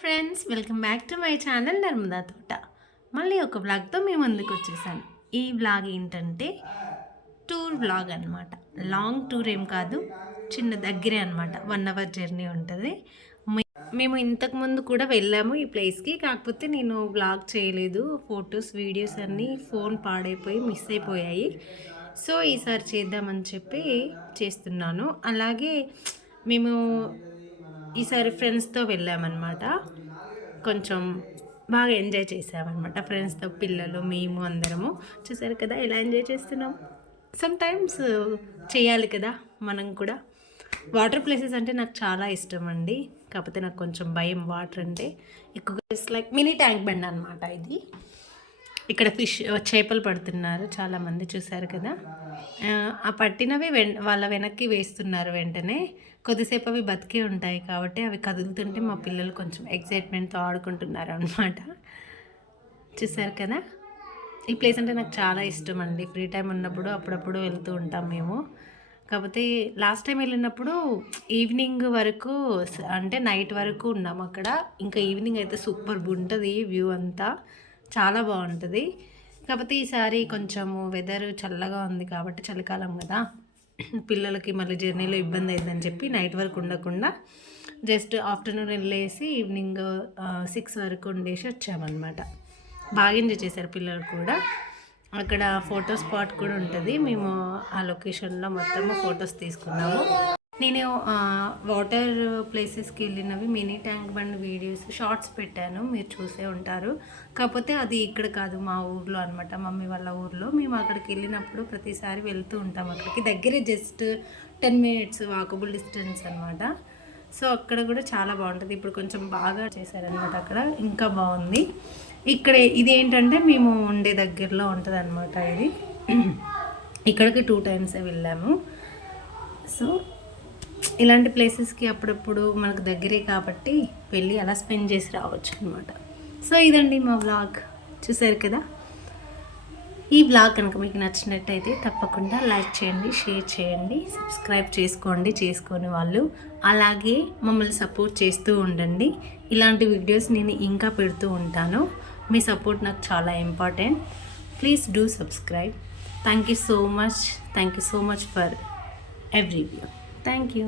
Friends, welcome back to my channel Narmada తోట. మళ్ళీ ఒక వ్లాగ్తో మీ ముందుకు వచ్చేసాను. ఈ వ్లాగ్ ఏంటంటే టూర్ వ్లాగ్ అనమాట. లాంగ్ టూర్ ఏం కాదు, చిన్న దగ్గరే అనమాట. 1 అవర్ జర్నీ ఉంటుంది. మేము ఇంతకుముందు కూడా వెళ్ళాము ఈ ప్లేస్కి. కాకపోతే నేను వ్లాగ్ చేయలేదు. ఫొటోస్ వీడియోస్ అన్నీ ఫోన్ పాడైపోయి మిస్ అయిపోయాయి. సో ఈసారి చేద్దామని చెప్పి చేస్తున్నాను. అలాగే మేము ఈసారి ఫ్రెండ్స్తో వెళ్ళామన్నమాట. కొంచెం బాగా ఎంజాయ్ చేసామన్నమాట ఫ్రెండ్స్తో, పిల్లలు మేము అందరము. చూసారు కదా ఎలా ఎంజాయ్ చేస్తున్నాం. సమ్ టైమ్స్ చేయాలి కదా మనం కూడా. వాటర్ ప్లేసెస్ అంటే నాకు చాలా ఇష్టం అండి. కాకపోతే నాకు కొంచెం భయం వాటర్ అంటే. ఎక్కువగా లైక్ మినీ ట్యాంక్ బండ్ అనమాట ఇది. ఇక్కడ చేపలు పడుతున్నారు చాలామంది, చూసారు కదా. ఆ పట్టినవి వాళ్ళ వెనక్కి వేస్తున్నారు వెంటనే. కొద్దిసేపు అవి బతికే ఉంటాయి కాబట్టి అవి కదులుతుంటే మా పిల్లలు కొంచెం ఎక్సైట్మెంట్తో ఆడుకుంటున్నారు అనమాట. చూసారు కదా. ఈ ప్లేస్ అంటే నాకు చాలా ఇష్టం అండి. ఫ్రీ టైం ఉన్నప్పుడు అప్పుడప్పుడు వెళ్తూ ఉంటాం మేము. కాకపోతే లాస్ట్ టైం వెళ్ళినప్పుడు ఈవినింగ్ వరకు, అంటే నైట్ వరకు ఉన్నాం అక్కడ. ఇంకా ఈవినింగ్ అయితే సూపర్ ఉంటుంది వ్యూ అంతా, చాలా బాగుంటుంది. కాకపోతే ఈసారి కొంచెము వెదర్ చల్లగా ఉంది కాబట్టి, చలికాలం కదా, పిల్లలకి మళ్ళీ జర్నీలో ఇబ్బంది అయిందని చెప్పి నైట్ వరకు ఉండకుండా జస్ట్ ఆఫ్టర్నూన్ వెళ్ళేసి ఈవినింగ్ 6 వరకు ఉండేసి వచ్చామన్నమాట. బాగా ఎంజాయ్ చేశారు పిల్లలు కూడా. అక్కడ ఫోటో స్పాట్ కూడా ఉంటుంది. మేము ఆ లొకేషన్లో మొత్తము ఫొటోస్ తీసుకున్నాము. నేను వాటర్ ప్లేసెస్కి వెళ్ళినవి mini tank Bund videos shorts పెట్టాను, మీరు చూసే ఉంటారు. కాకపోతే అది ఇక్కడ కాదు, మా ఊర్లో అనమాట, మమ్మీ వాళ్ళ ఊర్లో. మేము అక్కడికి వెళ్ళినప్పుడు ప్రతిసారి వెళ్తూ ఉంటాం. అక్కడికి దగ్గరే, జస్ట్ 10 మినిట్స్ వాకబుల్ డిస్టెన్స్ అనమాట. సో అక్కడ కూడా చాలా బాగుంటుంది. ఇప్పుడు కొంచెం బాగా చేశారనమాట అక్కడ, ఇంకా బాగుంది. ఇక్కడ ఇది ఏంటంటే మేము ఉండే దగ్గరలో ఉంటుంది అనమాట ఇది. ఇక్కడికి 2 టైమ్స్ వెళ్ళాము. సో ఇలాంటి ప్లేసెస్కి అప్పుడప్పుడు మనకు దగ్గరే కాబట్టి వెళ్ళి అలా స్పెండ్ చేసి రావచ్చు అనమాట. సో ఇదండి మా వ్లాగ్, చూసారు కదా. ఈ వ్లాగ్ కనుక మీకు నచ్చినట్టయితే తప్పకుండా లైక్ చేయండి, షేర్ చేయండి, సబ్స్క్రైబ్ చేసుకొని వాళ్ళు. అలాగే మమ్మల్ని సపోర్ట్ చేస్తూ ఉండండి. ఇలాంటి వీడియోస్ నేను ఇంకా పెడుతూ ఉంటాను. మీ సపోర్ట్ నాకు చాలా important. Please do subscribe. Thank you so much for every view. Thank you.